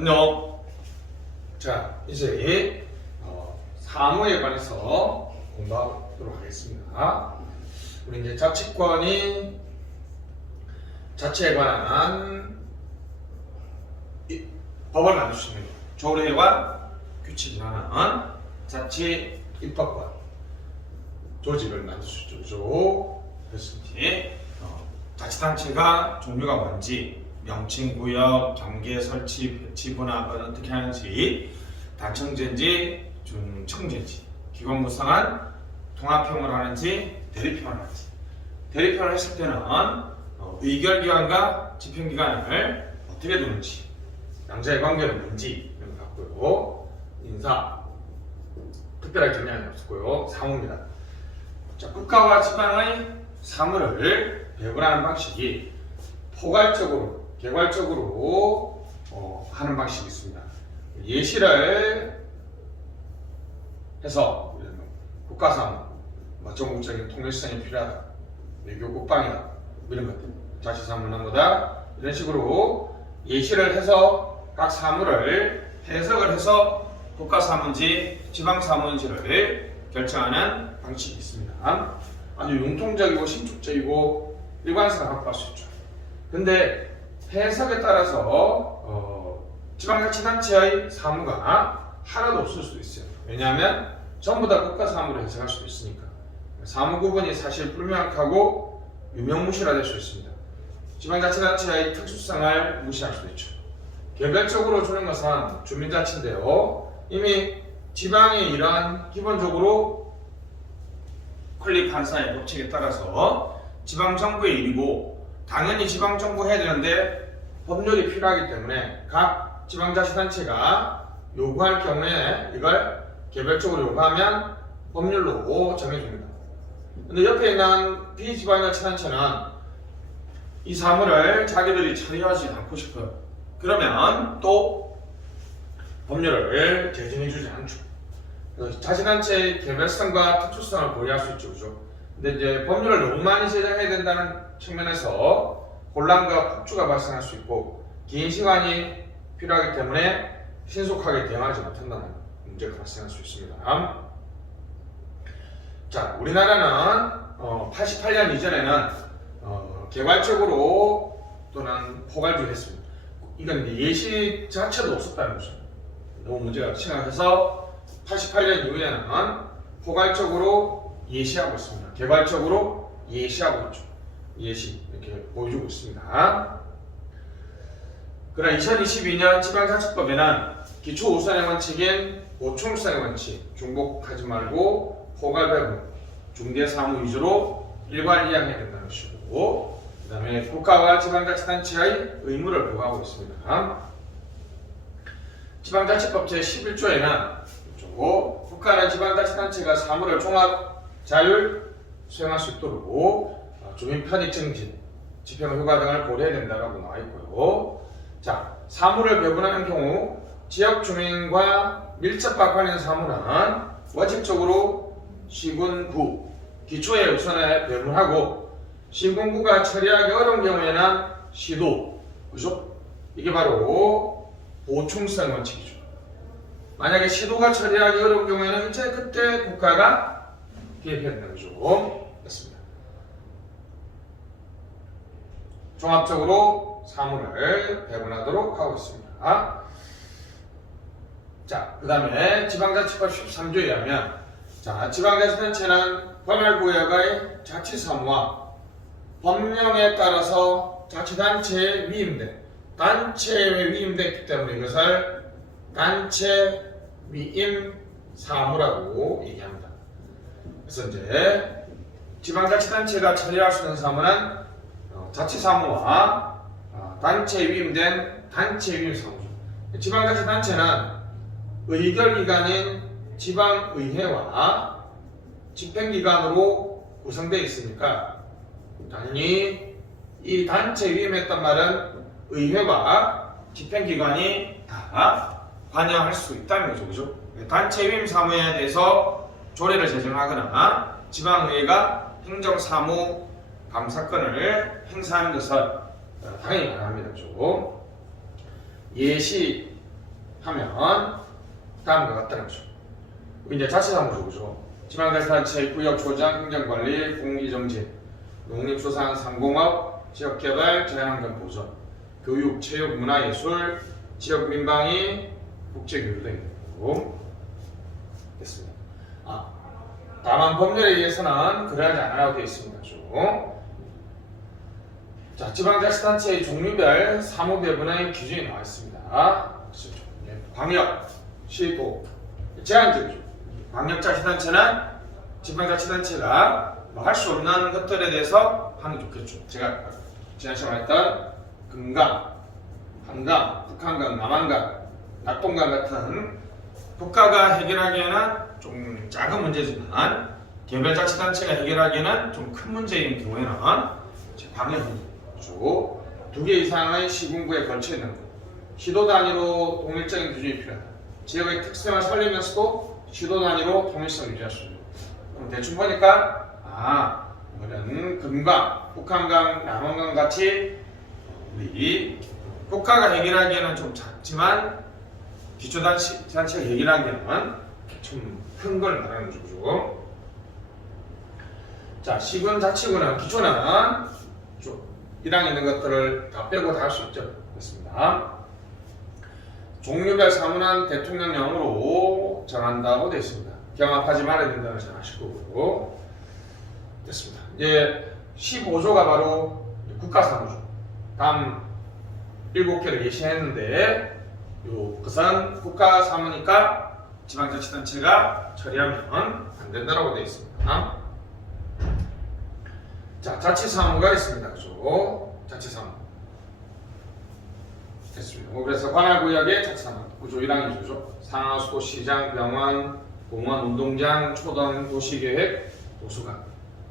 안녕. 자, 이제 사무에 관해서 공부하도록 하겠습니다. 우리 이제 자치권이 자치에 관한 법을 만들 수 있는 조례와 규칙을 하는 자치 입법권 조직을 만들 수 있죠. 그래서 이제 자치단체가 종류가 뭔지, 명칭, 구역, 경계, 설치, 배치, 분합을 어떻게 하는지, 단청제인지, 중청제인지, 기관 구성한 통합형을 하는지, 대립형을 하는지. 대립형을 했을 때는 의결기관과 집행기관을 어떻게 두는지, 양자의 관계는 뭔지 이런 거 같고요. 인사, 특별하게 정리한 게 없었고요. 사무입니다. 자, 국가와 지방의 사무를 배분하는 방식이 포괄적으로, 개괄적으로 하는 방식이 있습니다. 예시를 해서 국가사무, 전국적인 통일성이 필요하다, 외교 국방이다, 이런 것들, 자치사무는 거다, 이런 식으로 예시를 해서 각 사무를 해석을 해서 국가사무인지 지방사무인지를 결정하는 방식이 있습니다. 아주 융통적이고 신축적이고 일관성을 확보할 수 있죠. 근데 해석에 따라서 지방자치단체의 사무가 하나도 없을 수도 있어요. 왜냐하면 전부 다 국가사무로 해석할 수도 있으니까. 사무 구분이 사실 불명확하고 유명무실화될 수 있습니다. 지방자치단체의 특수성을 무시할 수도 있죠. 개별적으로 주는 것은 주민자치인데요. 이미 지방이 이러한 기본적으로 권리 판사의 법칙에 따라서 지방정부의 일이고 당연히 지방정부 해야 되는데 법률이 필요하기 때문에 각 지방자치단체가 요구할 경우에 이걸 개별적으로 요구하면 법률로 정해줍니다. 근데 옆에 있는 비지방자치단체는 이 사무를 자기들이 처리하지 않고 싶어요. 그러면 또 법률을 제정해주지 않죠. 자치단체의 개별성과 특수성을 고려할 수 있죠, 그죠? 근데 이제 법률을 너무 많이 제정해야 된다는 측면에서 혼란과 폭주가 발생할 수 있고 긴 시간이 필요하기 때문에 신속하게 대응하지 못한다는 문제가 발생할 수 있습니다. 자, 우리나라는 88년 이전에는 개괄적으로 또는 포괄적으로 했습니다. 이건 예시 자체도 없었다는 거죠. 너무 문제가 심각해서 88년 이후에는 포괄적으로 예시하고 있습니다. 개괄적으로 예시하고 있죠. 예시 이렇게 보여주고 있습니다. 그러나 2022년 지방자치법에는 기초 우선의 원칙인 보충성의 원칙, 중복하지 말고 포괄배분, 중대사무 위주로 일괄이양해야 된다는 것이고, 그 다음에 국가와 지방자치단체의 의무를 부과하고 있습니다. 지방자치법 제11조에는 국가나 지방자치단체가 사무를 종합 자율 수행할 수 있도록 주민 편익 증진, 집행 효과 등을 고려해야 된다고 나와 있고요. 자, 사무를 배분하는 경우 지역 주민과 밀접하게 관련 사무는 원칙적으로 시군구, 기초에 우선에 배분하고 시군구가 처리하기 어려운 경우에는 시도, 그죠? 이게 바로 보충성 원칙이죠. 만약에 시도가 처리하기 어려운 경우에는 이제 그때 국가가 개입해야 된다는 거죠. 됐습니다. 종합적으로 사무를 배분하도록 하고 있습니다. 자, 그 다음에 지방자치법 13조에 의하면 지방자치단체는 권할구역의 자치사무와 법령에 따라서 자치단체에 위임된 단체에 위임됐기 때문에 이것을 단체 위임 사무라고 얘기합니다. 그래서 이제 지방자치단체가 처리할 수 있는 사무는 자치사무와 단체에 위임된 단체 위임 사무죠. 지방자치단체는 의결기관인 지방의회와 집행기관으로 구성되어 있으니까 당연히 이 단체 위임했단 말은 의회와 집행기관이 다 관여할 수 있다는 거죠. 그죠? 단체 위임 사무에 대해서 조례를 제정하거나 지방의회가 행정사무 감사권을 행사하는 것은 당연히 가능합니다. 예시 하면 다음과 같다는 거죠. 이제 자치사무소 그죠. 지방자치단체 구역 조장, 행정관리, 공기정지, 농림수산, 상공업, 지역개발, 자연환경 보전, 교육, 체육, 문화예술, 지역 민방위, 국제교류 등이 됐습니다. 다만 법률에 의해서는 그러하지 않아도 되어 있습니다. 자, 지방자치단체의 종류별 사무배분의 기준이 나와 있습니다. 광역, 시도, 제한적이죠. 광역자치단체는 지방자치단체가 할 수 없는 것들에 대해서 하는 게 좋겠죠. 제가 지난 시간에 했던 금강, 한강, 북한강, 남한강, 낙동강 같은 국가가 해결하기에는 좀 작은 문제지만 개별자치단체가 해결하기에는 좀 큰 문제인 경우에는 광역이죠. 2개 이상의 시군구에 걸쳐 있는 것, 시도 단위로 동일적인 기준이 필요하다. 지역의 특성을 살리면서도 시도 단위로 통일성을 유지할 수 있는. 그럼 대충 보니까 이거는 금강, 북한강, 남한강 같이 우리 국가가 해결하기에는 좀 작지만 기초단체가 해결하기에는 좀 큰 걸 말하는 거죠. 자, 시군, 자치구는 기초는 1항에 있는 것들을 다 빼고 다 할 수 있죠. 됐습니다. 종류별 사무는 대통령령으로 정한다고 되어 있습니다. 경합하지 말아야 된다는 걸 아시고 됐습니다. 이제 15조가 바로 국가사무죠. 다음 7개를 예시했는데 그것은 국가사무니까 지방자치단체가 처리하면 안 된다고 되어 있습니다. 자, 자치사무가 있습니다. 그죠? 자치사무. 됐습니다. 그래서 관할구역의 자치사무. 구조 1항이죠. 상하수도, 시장, 병원, 공원, 운동장, 초등, 도시계획, 도서관,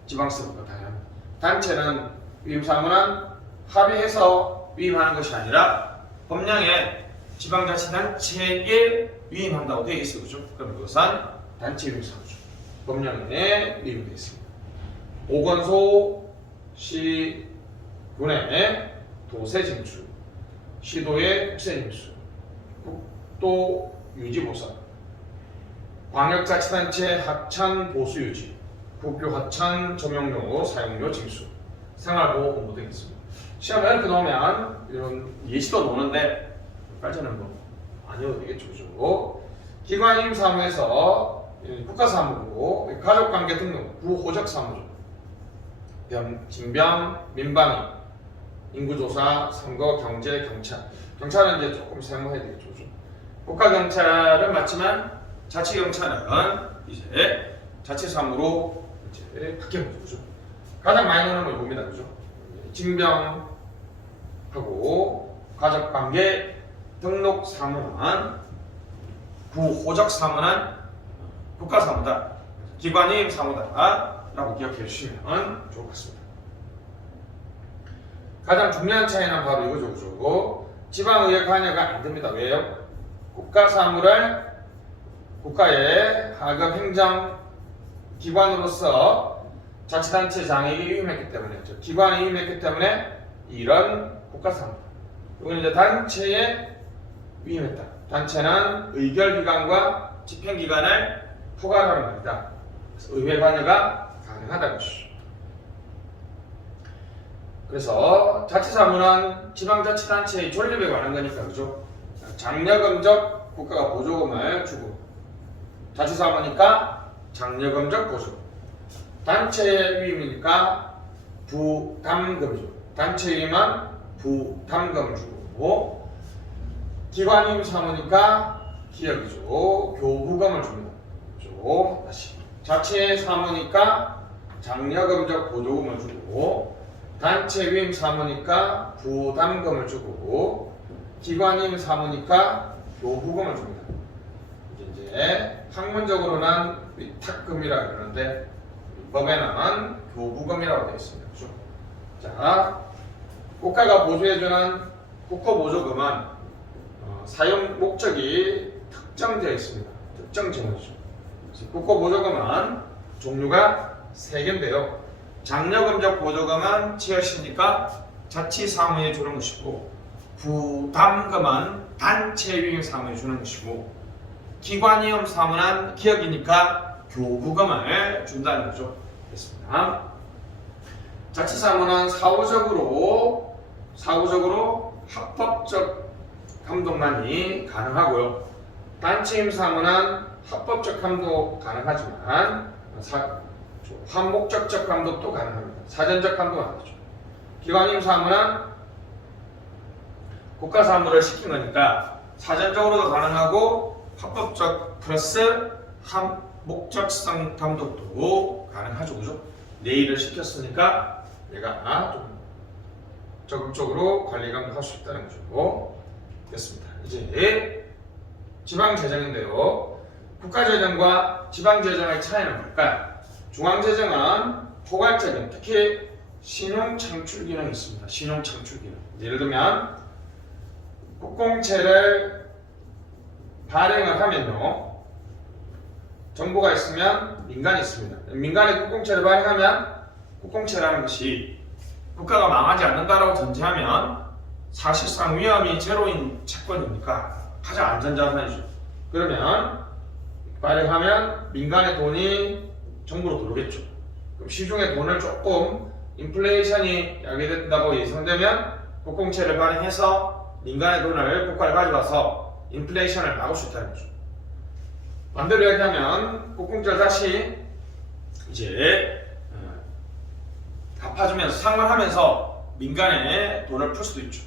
지방사무가 다양합니다. 단체는 위임사무는 합의해서 위임하는 것이 아니라 법령에 지방자치단체에 위임한다고 되어 있어요. 그죠? 그럼 그것은 단체 위임사무죠. 법령에 위임되어 있습니다. 보건소, 시군의 도세 진출, 시도의 국세 인수, 국도 유지 보상, 광역자치단체 하천 보수 유지, 국교 하천 점용료 사용료 징수, 생활보호 공부 등이 있습니다. 시험에 이렇게 나오면 이런 예시도 나오는데 빨리는 아니어도 되겠죠. 기관임 사무에서 국가사무고 가족관계 등록, 부호적 사무죠. 징병, 민방위, 인구조사, 선거, 경제, 경찰. 경찰은 이제 조금 사용해야 되겠죠. 국가경찰은 맞지만 자치경찰은 이제 자치사무로 이제 바뀌는 거죠. 가장 많이 나오는 건 이겁니다. 그죠? 징병하고 가족관계 등록 사무는 부호적 사무는 국가사무다. 기관임 사무다. 라고 기억해 주시면 좋을 것 같습니다. 가장 중요한 차이는 바로 이거죠. 그죠? 지방의회 관여가 안 됩니다. 왜요? 국가사무를 국가의 하급 행정기관으로서 자치단체장이 위임했기 때문에, 기관이 위임했기 때문에 이런 국가사무. 이건 이제 단체에 위임했다. 단체는 의결기관과 집행기관을 포괄하는 겁니다. 그래서 의회 관여가 가능하다는 것이죠. 그래서 자치사무는 지방자치단체의 존립에 관한 거니까, 그죠? 장려금적 국가가 보조금을 주고, 자치사무니까 장려금적 보조금, 단체 위임이니까 부담금이죠. 단체 위임은 부담금 주고, 기관임 사무니까 기업이죠. 교부금을 줍니다. 그죠? 다시 자체 사무니까 장려금적 보조금을 주고, 단체 위임 사무니까 부담금을 주고, 기관임 사무니까 교부금을 줍니다. 이제 학문적으로는 위탁금이라고 그러는데 법에는 교부금이라고 되어 있습니다. 그렇죠? 자, 국가가 보수해주는 국토보조금은 사용 목적이 특정되어 있습니다. 특정 제목이죠. 국토보조금은 종류가 3개인데요. 장려금적 보조금은 지역시니까 자치사무에 주는 것이고, 부담금은 단체 유임 사무에 주는 것이고 기관 이용 사무는 기업이니까 교부금을 준다는 거죠. 됐습니다. 자치 사무는 사후적으로 합법적 감독만이 가능하고요. 단체 임무 사무는 합법적 감독 가능하지만 한목적적 감독도 가능합니다. 사전적 감독은 안 되죠. 기관 임무 사무는 국가 사무를 시킨 거니까 사전적으로도 가능하고 합법적 플러스 한목적성 감독도 가능하죠. 그죠? 내 일을 시켰으니까 내가 좀 적극적으로 관리 감독할 수 있다는 거죠. 됐습니다. 이제 지방재정인데요. 국가재정과 지방재정의 차이는 뭘까요? 중앙재정은 포괄적인 특히 신용창출 기능이 있습니다. 신용창출 기능. 예를 들면 국공채를 발행을 하면요. 정부가 있으면 민간이 있습니다. 민간의 국공채를 발행하면 국공채라는 것이 국가가 망하지 않는다라고 전제하면 사실상 위험이 제로인 채권이니까 가장 안전자산이죠. 그러면 발행하면 민간의 돈이 정부로 들어오겠죠. 그럼 시중의 돈을 조금 인플레이션이 야기된다고 예상되면 국공채를 발행해서 민간의 돈을 국가에 가져와서 인플레이션을 막을 수 있다는 거죠. 반대로 이야기하면 국공채를 다시 이제 갚아주면서 상환하면서 민간의 돈을 풀 수도 있죠.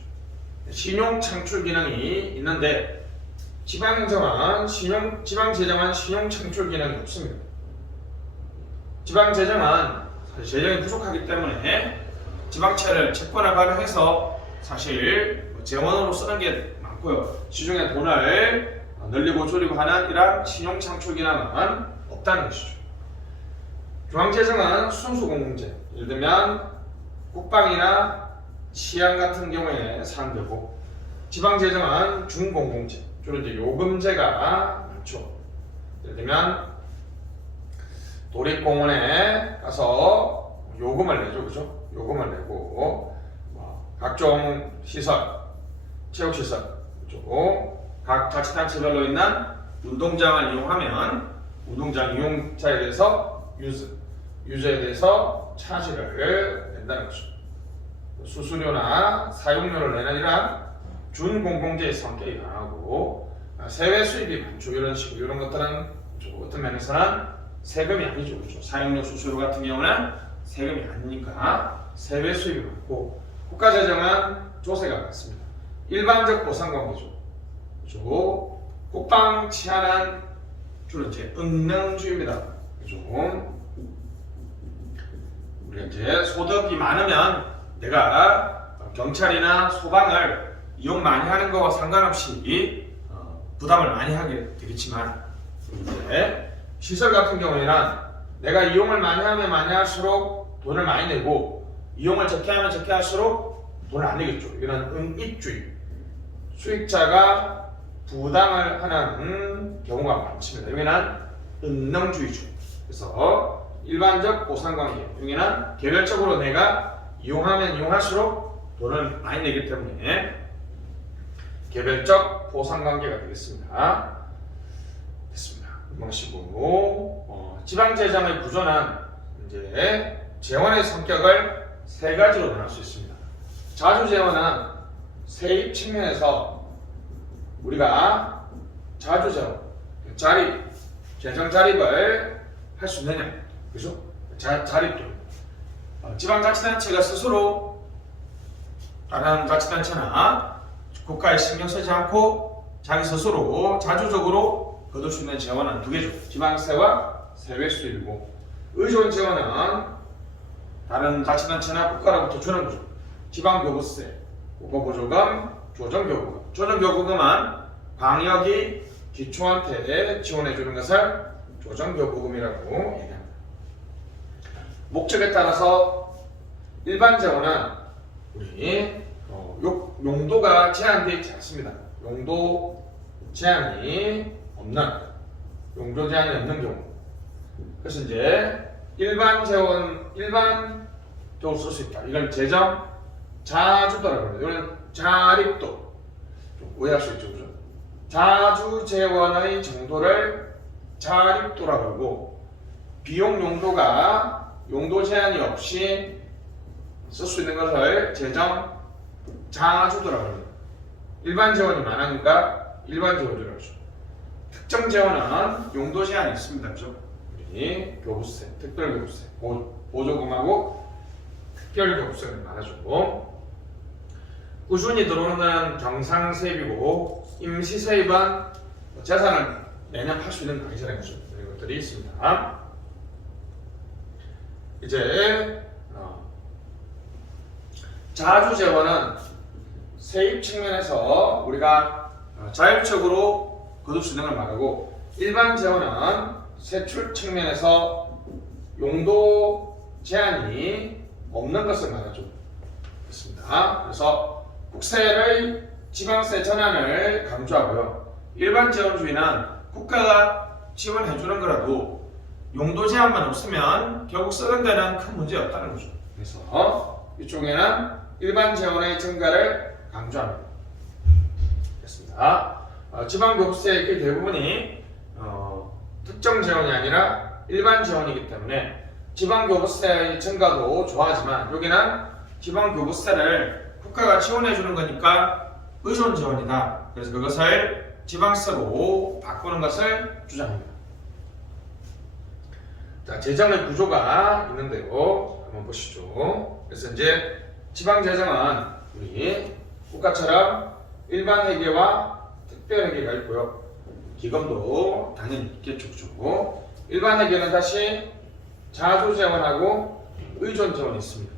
신용 창출 기능이 있는데 지방재정은 신용 창출 기능이 없습니다. 지방재정은 재정이 부족하기 때문에 지방채를 채권을 발행해서 사실 재원으로 쓰는 게 많고요. 시중에 돈을 늘리고 줄이고 하는 이러한 신용 창출 기능은 없다는 것이죠. 중앙재정은 순수 공공재, 예를 들면 국방이나 치안 같은 경우에 사용되고, 지방재정은 중공공재, 주로 이제 요금제가 많죠. 예를 들면 도립공원에 가서 요금을 내죠, 그죠? 요금을 내고 각종 시설, 체육시설, 각 자치단체별로 있는 운동장을 이용하면 운동장 이용자에 대해서 유저에 대해서 차지를 낸다는 것이죠. 수수료나 사용료를 내는 이러한 준공공재의 성격이 강하고 세외 수입이 많죠. 이런 식으로 이런 것들은 어떤 면에서는 세금이 아니죠. 그렇죠? 사용료, 수수료 같은 경우는 세금이 아니니까 세외 수입이 많고, 국가재정은 조세가 많습니다. 일반적 보상관계죠. 그렇죠? 국방 치안은 주로 이제 은능주의입니다. 그렇죠? 우리가 이제 소득이 많으면 내가 경찰이나 소방을 이용 많이 하는 거와 상관없이 부담을 많이 하게 되겠지만, 이제 시설 같은 경우에는 내가 이용을 많이 하면 많이 할수록 돈을 많이 내고, 이용을 적게 하면 적게 할수록 돈을 안 내겠죠. 이런 은익주의, 수익자가 부담을 하는 경우가 많습니다. 여기는 은능주의죠. 그래서 일반적 보상관계, 여기는 개별적으로 내가 이용하면 이용할수록 돈을 많이 내기 때문에 개별적 보상관계가 되겠습니다. 됐습니다. 이것이고, 지방재정의 구조는 이제 재원의 성격을 세 가지로 나눌 수 있습니다. 자주재원은 세입 측면에서 우리가 자주재원, 재정 자립을 할 수 있느냐, 그죠? 자립도. 지방자치단체가 스스로 다른 자치단체나 국가에 신경 쓰지 않고 자기 스스로 자주적으로 거둘 수 있는 재원은 두 개죠. 지방세와 세외 수입이고, 의존 재원은 다른 자치단체나 국가로부터 주는 거죠. 지방교부세, 국고보조금, 조정교부금. 조정교부금은 광역이 기초한테 지원해주는 것을 조정교부금이라고 얘기합니다. 목적에 따라서 일반 재원은 우리 용도가 제한되어 있지 않습니다. 용도 제한이 없는 경우. 그래서 이제 일반 재원, 일반적으로 쓸 수 있다. 이걸 재정 자주도라고 합니다. 이건 자립도 좀 오해할 수 있죠, 그죠? 자주재원의 정도를 자립도라고 하고 비용 용도가 용도 제한이 없이 쓸 수 있는 것을 재정 자주도라고 합니다. 일반 재원이 많으니까 일반 재원이라고 하죠. 특정 재원은 용도 제한이 있습니다, 그죠? 우리 교부세, 특별교부세, 보조금하고 특별교부세가 말하죠. 꾸준히 들어오는 건 경상세입이고 임시세입은 재산을 매년 팔 수 있는 당시라는 거죠. 이런 것들이 있습니다. 이제 자주재원은 세입 측면에서 우리가 자율적으로 거둘 수 있는 걸 말하고 일반 재원은 세출 측면에서 용도 제한이 없는 것을 말하죠. 그렇습니다. 그래서 국세의 지방세 전환을 강조하고요. 일반 재원주의는 국가가 지원해 주는 거라도 용도 제한만 없으면 결국 쓰는 데는 큰 문제 없다는 거죠. 그래서 이쪽에는 일반 재원의 증가를 강조합니다. 됐습니다. 지방교부세의 그 대부분이 특정 재원이 아니라 일반 재원이기 때문에 지방교부세의 증가도 좋아하지만 여기는 지방교부세를 국가가 지원해 주는 거니까 의존 재원이다. 그래서 그것을 지방세로 바꾸는 것을 주장합니다. 자, 재정의 구조가 있는데요. 한번 보시죠. 그래서 이제 지방재정은 우리 국가처럼 일반 회계와 특별 회계가 있고요. 기금도 당연히 있겠죠. 그죠? 일반 회계는 다시 자주재원하고 의존재원이 있습니다.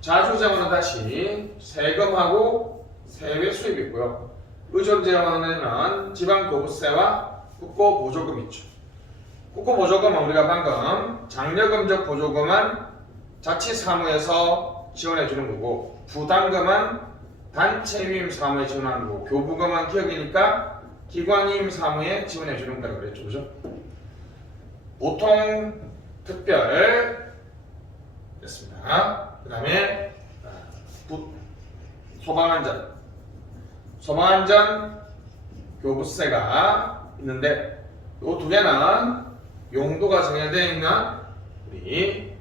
자주재원은 다시 세금하고 세외 수입이 있고요. 의존재원에는 지방교부세와 국고보조금이 있죠. 국고보조금은 우리가 방금 장려금적 보조금은 자치사무에서 지원해주는 거고 부담금은 단체위임 사무에 지원하는 거고 교부금은 기업이니까 기관위임 사무에 지원해주는 거라고 그랬죠. 그죠? 보통 특별 됐습니다. 그 다음에 소방안전 교부세가 있는데 이 두 개는 용도가 정해져 있는 우리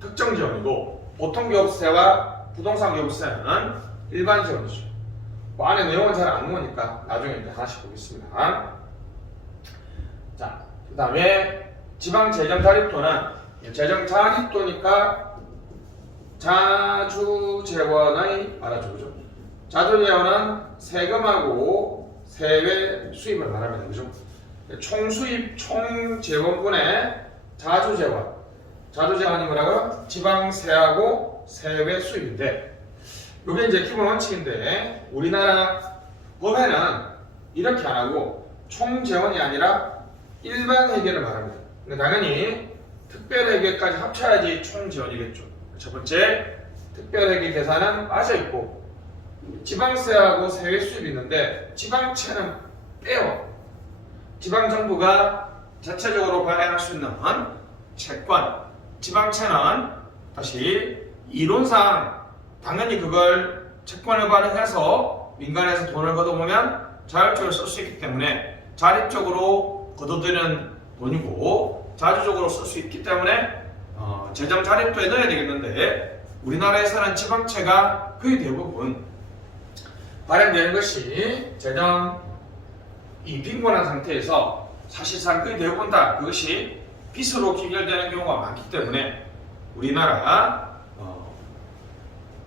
특정 지원이고 보통 교부세와 부동산 교부세는 일반 지원이죠. 그 안에 내용은 잘 안 나오니까 나중에 이제 하나씩 보겠습니다. 자, 그 다음에 지방 재정 자립도는 재정 자립도니까 자주재원의 말하죠, 그죠? 자주재원은 세금하고 세외 수입을 말합니다, 그죠? 총수입 총재원분의 자주재원. 자주재원이 뭐라고요? 지방세하고 세외 수입인데, 이게 이제 기본 원칙인데, 우리나라 법에는 이렇게 안 하고 총재원이 아니라 일반 회계를 말합니다. 근데 당연히 특별회계까지 합쳐야지 총재원이겠죠. 첫 번째, 특별회계 계산은 빠져있고, 지방세하고 세외 수입이 있는데, 지방채는 빼요. 지방정부가 자체적으로 발행할 수 있는 채권, 지방채는 다시 이론상 당연히 그걸 채권을 발행해서 민간에서 돈을 걷어보면 자율적으로 쓸 수 있기 때문에 자립적으로 걷어들이는 돈이고 자주적으로 쓸 수 있기 때문에 재정 자립도에 넣어야 되겠는데 우리나라에서는 지방채가 거의 대부분 발행되는 것이 재정 이 빈곤한 상태에서 사실상 거의 대부분 다 그것이 빚으로 귀결되는 경우가 많기 때문에 우리나라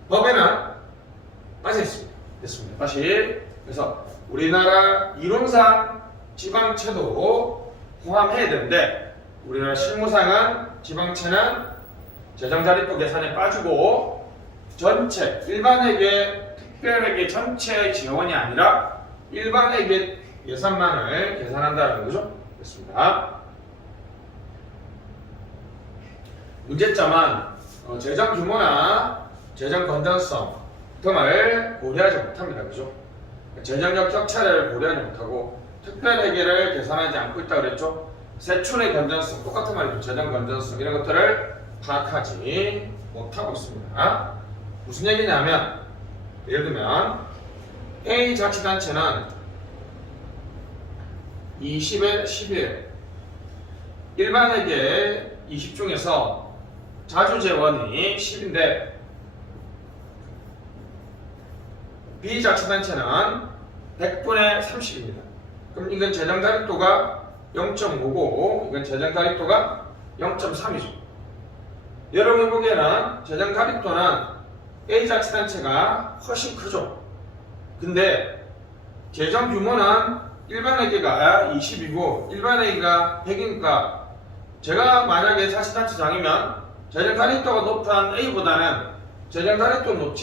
법에는 빠져 있습니다. 됐습니다. 다시 그래서 우리나라 이론상 지방채도 포함해야 되는데 우리나라 실무상은 지방채는 재정자립도 계산에 빠지고 전체 일반회계, 특별회계 전체의 재원이 아니라 일반회계 예산만을 계산한다는 거죠. 됐습니다. 문제점은 재정 규모나 재정 건전성 등을 고려하지 못합니다. 그죠? 재정적 격차를 고려하지 못하고 특별회계를 계산하지 않고 있다고 그랬죠. 세출의 건전성, 똑같은 말이죠. 재정 건전성 이런 것들을 파악하지 못하고 있습니다. 무슨 얘기냐면 예를 들면 A 자치단체는 20에 10이에요. 일반에게 20 중에서 자주재원이 10인데 B 자치단체는 100분의 30입니다. 그럼 이건 재정자립도가 0.5고 이건 재정자립도가 0.3이죠. 여러분이 보기에는 재정자립도는 A 자치단체가 훨씬 크죠. 근데 재정규모는 일반회계가 20이고 일반회계가 100이니까 제가 만약에 자치단체장이면 재정자립도가 높은 A보다는 재정자립도는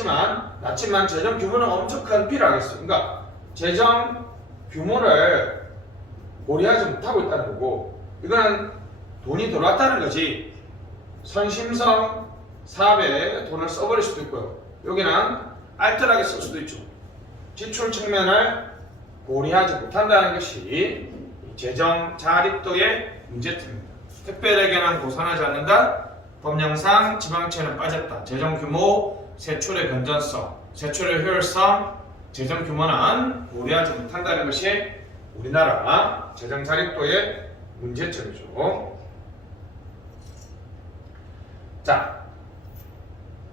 낮지만 재정규모는 엄청 큰 B를 하겠어요. 그러니까 재정규모를 고려하지 못하고 있다는 거고 이거는 돈이 들어왔다는 거지 선심성 사업에 돈을 써버릴 수도 있고요. 여기는 알뜰하게 쓸 수도 있죠. 지출 측면을 고려하지 못한다는 것이 재정 자립도의 문제점입니다. 특별회계는 고산하지 않는다. 법령상 지방채는 빠졌다. 재정 규모, 세출의 건전성, 세출의 효율성, 재정 규모는 고려하지 못한다는 것이 우리나라 재정 자립도의 문제점이죠. 자,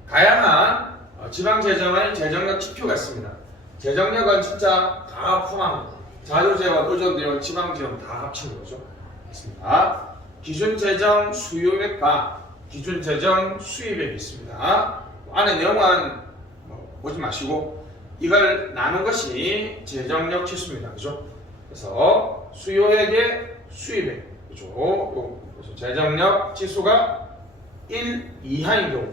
다양한 지방재정의 재정력 지표가 있습니다. 재정력은 진짜 다 포함합니다. 자주재원, 의존재원, 지방재원 다 합친 거죠. 있습니다. 기준재정 수요액과 기준재정 수입액이 있습니다. 안에 내용은 보지 마시고 이걸 나눈 것이 재정력 지수입니다. 그죠? 그래서 수요액의 수입액, 그죠? 그래서 재정력 지수가 1 이하인 경우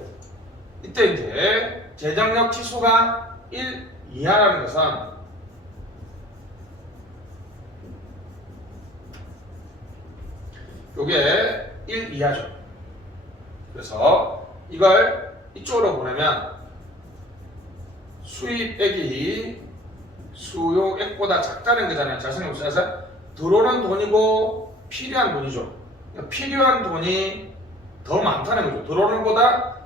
이때 이제 재정력 지수가 1 이하라는 것은 요게 1 이하죠. 그래서 이걸 이쪽으로 보내면 수입액이 수요액보다 작다는 거잖아요. 잘 생각해 보세요. 들어오는 돈이고 필요한 돈이죠. 그러니까 필요한 돈이 더 많다는 거죠.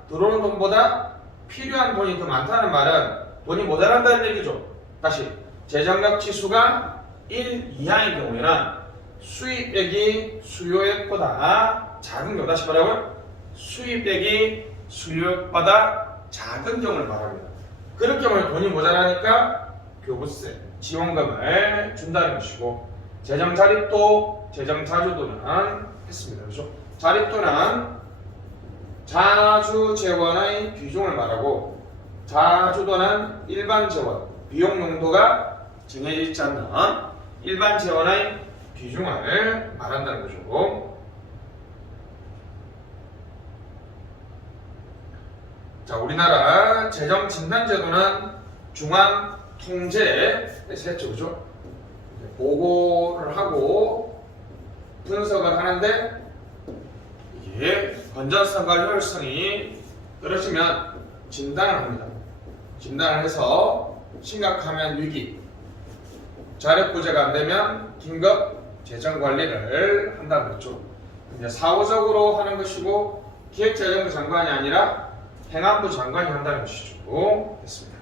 들어오는 돈보다 필요한 돈이 더 많다는 말은 돈이 모자란다는 얘기죠. 다시 재정력 지수가 1 이하인 경우에는 수입액이 수요액보다 작은 경우, 다시 말하면 수입액이 수요액보다 작은 경우를 말합니다. 그런 경우에 돈이 모자라니까 교부세, 지원금을 준다는 것이고 재정자립도, 재정자주도는 했습니다. 그렇죠? 자립도는 자주재원의 비중을 말하고 자주도는 일반 재원, 비용 용도가 정해져 있지 않는 일반 재원의 비중을 말한다는 거죠. 자, 우리나라 재정진단제도는 중앙통제에서 했죠. 그죠? 보고를 하고 분석을 하는데 이게 건전성과 효율성이 떨어지면 진단을 합니다. 진단을 해서 심각하면 위기, 자력 구제가 안 되면 긴급 재정 관리를 한다는 거죠. 이제 사후적으로 하는 것이고 기획재정부 장관이 아니라 행안부 장관이 한다는 것이죠. 됐습니다.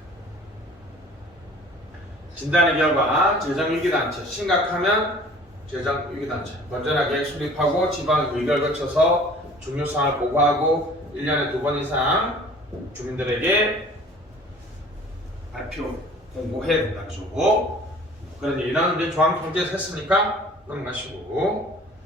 진단의 결과 재정위기단체, 심각하면 재정위기단체, 건전하게 수립하고 지방 의결 거쳐서 중요사항을 보고하고 1년에 2번 이상 주민들에게 발표, 공고해야 된다는 거죠. 그런데 이런 이제 중앙통제에서 했으니까 넘어가시고